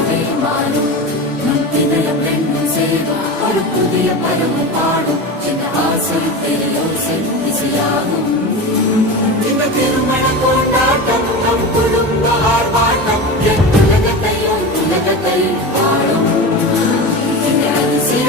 வாழ்வாவே மாறும். நம் இதயம் ரெண்டும் சேரும் ஒரு புதிய பருவம் பாடும். இந்த ஆசை பெரியோசை இசையாகும். இந்த திருமண கொண்டாட்டம் நம் குடும்ப ஆர்ப்பாட்டம் என் உலகத்தையும் உலகத்தை வாழும். இந்த அதிசய